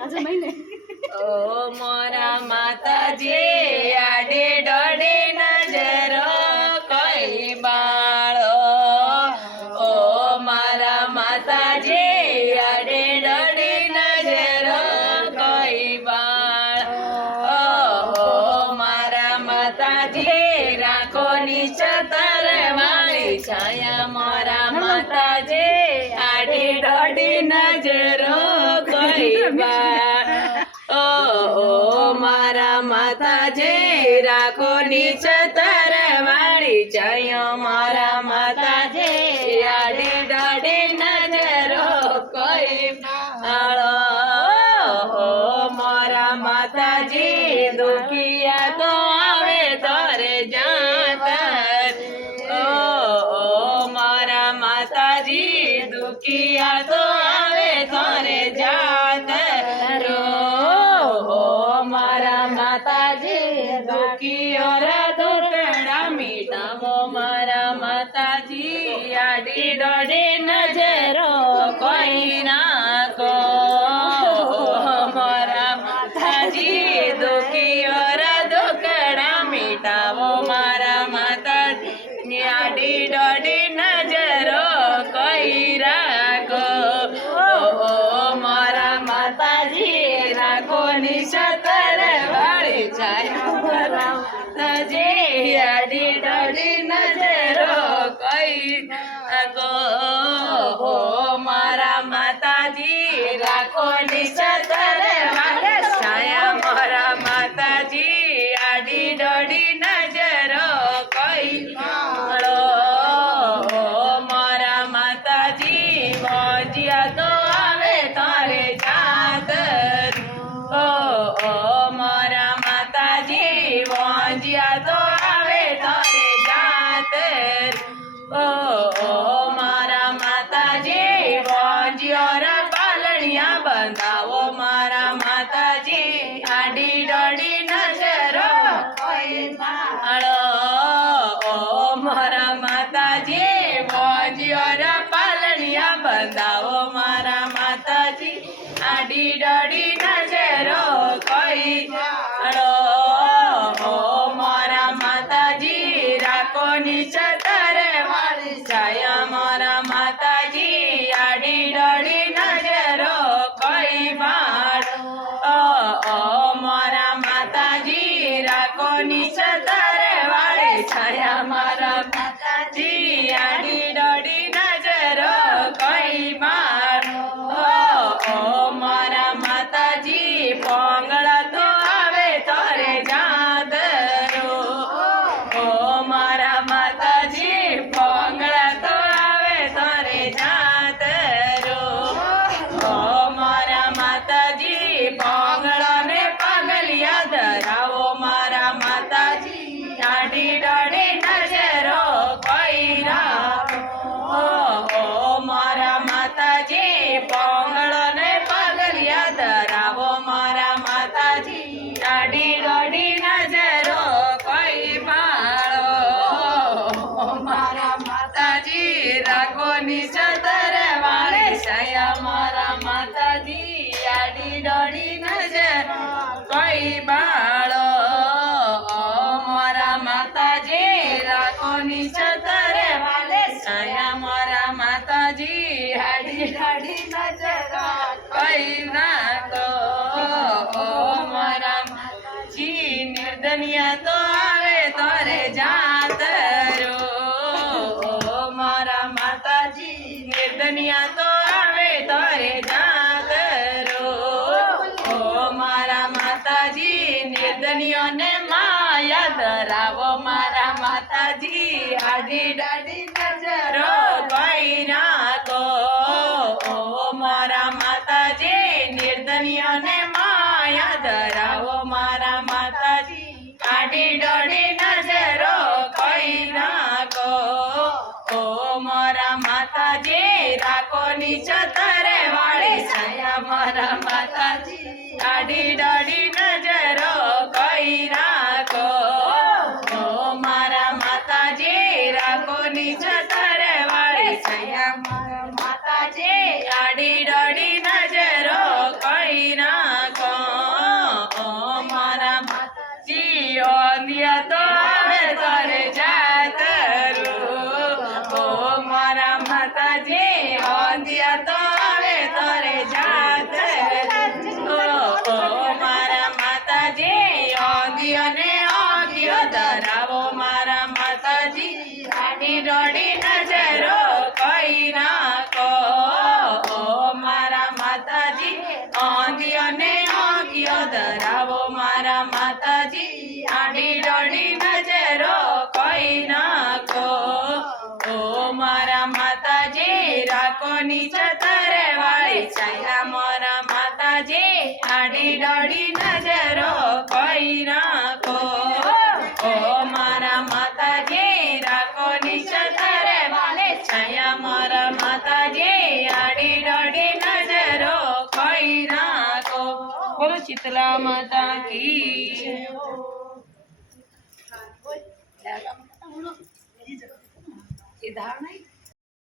ઓ મારા માતાજી આડે ડોડે નજરો કઈ બાળો ઓ મારા માતાજી આડે ડોડે નજરો કઈ બાળો ઓ મારા માતાજી રાખો નિચતર વાળી છાયા મારા માતાજી આડે ડોડે નજરો કઈ બાળો ઓ મારા માતાજી રાખો નિચતર વાળી છાયા મારા માતાજી આડે ડોડે નજરો કઈ બાળો ઓ મારા માતાજી દુખિયા તો આવે તોરે જાતર ઓ મારા માતાજી દુખિયા તો આવે તોરે જાતર ઓ મારા માતાજી દુખિયો રે દુખડા મીઠાવો મારા માતાજી આડી ડોડે નજરો કોઈ નાખો મારા માતાજી દુખિયો રે દુખડા મીઠાવો મારા માતાજી આડી ડોડે નજરો કોઈ રાખો મારા માતાજી રાખો નિશતર વાળી છાયા મારા માતાજી આડી ડોડી નજરો કઈ રાખો મારા માતાજી રાખો નિશતર વાળી છાયા મારા માતાજી આડી ડોડી નજરો કઈ મારો મારા માતાજી મોજિયા તો આવે તારે જાતર ઓ મારા માતાજી મોજિયા તો આવે તારે જાતર ઓ મારા માતાજી મોજિયો રે પાલણિયા બંધાવો મારા માતાજી આડી ડોડી નજરો કોઈ માળો ઓ મારા માતાજી મોજિયો રે પાલણિયા બંધાવો મારા માતાજી આડી ડોડી નજરો કોઈ માળો ઓ મારા માતાજી રાખો નિચતર વાળી છાયા મારા માતાજી આડી ડોડી નજરો કોઈ માળો ઓ મારા માતાજી રાખો નિચતર વાળી છાયા મારા માતાજી આડી ડોડી નજરો કોઈ માળો ઓ મારા માતાજી પોંગળા તો આવે તોરે જાદરો ઓ મારા માતાજી પોંગળા તો આવે તોરે જાદરો ઓ મારા માતાજી પોંગળા ને પગલિયા ધરાવો મારા માતાજી આડી ડોડી નજરો કોઈ રાખો ઓ મારા માતાજી પોંગળો ને પગલિયા ધરાવો મારા માતાજી આડી ડોડી નજરો કોઈ બાળો મારા માતાજી રાખો નિચતર વાળી છાયા મારા માતાજી આડી ડોડી નજર કોઈ બાળો મારા માતાજી રાખો નિચતર વાળી છાયા મારા માતાજી આડી ડોડી નજર કોઈ નાખો મારા માતાજી નિર્દનિયા તો આવે તોરે જાતરો મારા માતાજી નિર્દનિયા તો આવે તોરે જાતરો મારા માતાજી નિર્દનિયોને માયા ધરાવો મારા માતાજી આડી દાડી નજરો કોઈ નાખો મારા માતાજી નિર્દનિયોને માયા ધરાવો મારા માતાજી આડી ડોડી નજરો કોઈ નાખો મારા માતાજી રાખો નિચતર વાળી છાયા મારા માતાજી આડી ડોડી નજરો કોઈ રાખો મારા માતાજી રાખો નિચતર વાળી છાયા મારા માતાજી આડી ડોડી નજરો કોઈ ના ધરાવો મારા માતાજી આડી દોડી નજરો કોઈ નાખો ઓ મારા માતાજી રાખો નીચ તારે વાળી છાયા મારા માતાજી આડી દોડી નજરો કોઈ નાખો ઓ મારા માતાજી રાખો નીચ તારે વાળી છાયા મારા માતાજી આડી દોડી નજરો કોઈ નાખો બોલો શીતલા માતા કી એ ધાર નહીં